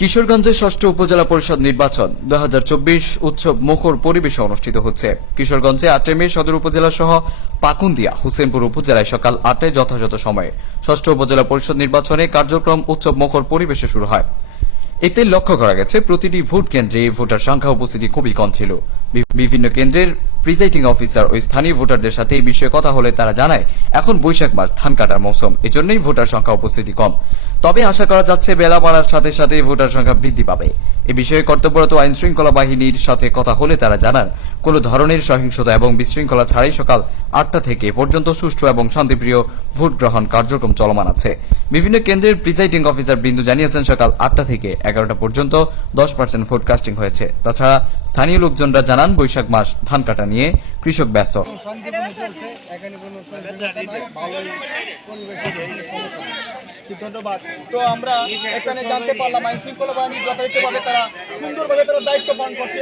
কিশোরগঞ্জের ষষ্ঠ উপজেলা পরিষদ নির্বাচন দুহাজার চব্বিশ উৎসব মুখর পরিবেশে অনুষ্ঠিত হচ্ছে। কিশোরগঞ্জে আটই মে সদর উপজেলা সহ পাকুন্দিয়া, হুসেনপুর উপজেলায় সকাল আটটায় যথাযথ সময়ে ষষ্ঠ উপজেলা পরিষদ নির্বাচনে কার্যক্রম উৎসব মুখর পরিবেশে শুরু হয়। এতে লক্ষ্য করা গেছে, প্রতিটি ভোট কেন্দ্রে ভোটার সংখ্যা উপস্থিতি খুবই কম ছিল। বিভিন্ন কেন্দ্রের প্রিজাইডিং অফিসার ও স্থানীয় ভোটারদের সাথে এই বিষয়ে কথা হলে তারা জানায়, এখন বৈশাখ মাস, ধান কাটার মৌসুম, এজন্যই ভোটার সংখ্যা উপস্থিতি কম। তবে আশা করা যাচ্ছে বেলা বাড়ার সাথে সাথে ভোটার সংখ্যা বৃদ্ধি পাবে। এ বিষয়ে কর্তব্যরত আইন শৃঙ্খলা বাহিনীর সাথে কথা হলে তারা জানান, কোনো ধরনের সহিংসতা এবং বিশৃঙ্খলা ছাড়াই সকাল আটটা থেকে পর্যন্ত সুষ্ঠু এবং শান্তিপ্রিয় ভোট গ্রহণ কার্যক্রম চলমান আছে। বিভিন্ন কেন্দ্রের প্রিজাইডিং অফিসার বিন্দু জানিয়েছেন, সকাল আটটা থেকে এগারোটা পর্যন্ত দশ পার্সেন্ট ভোট কাস্টিং হয়েছে। তাছাড়া স্থানীয় লোকজনরা জানান, বৈশাখ মাস, ধান কাটা নিয়ে কৃষক ব্যস্ত। তো আমরা এখানে জানতে পারলাম তারা সুন্দরভাবে তারা দায়িত্ব পালন করছে।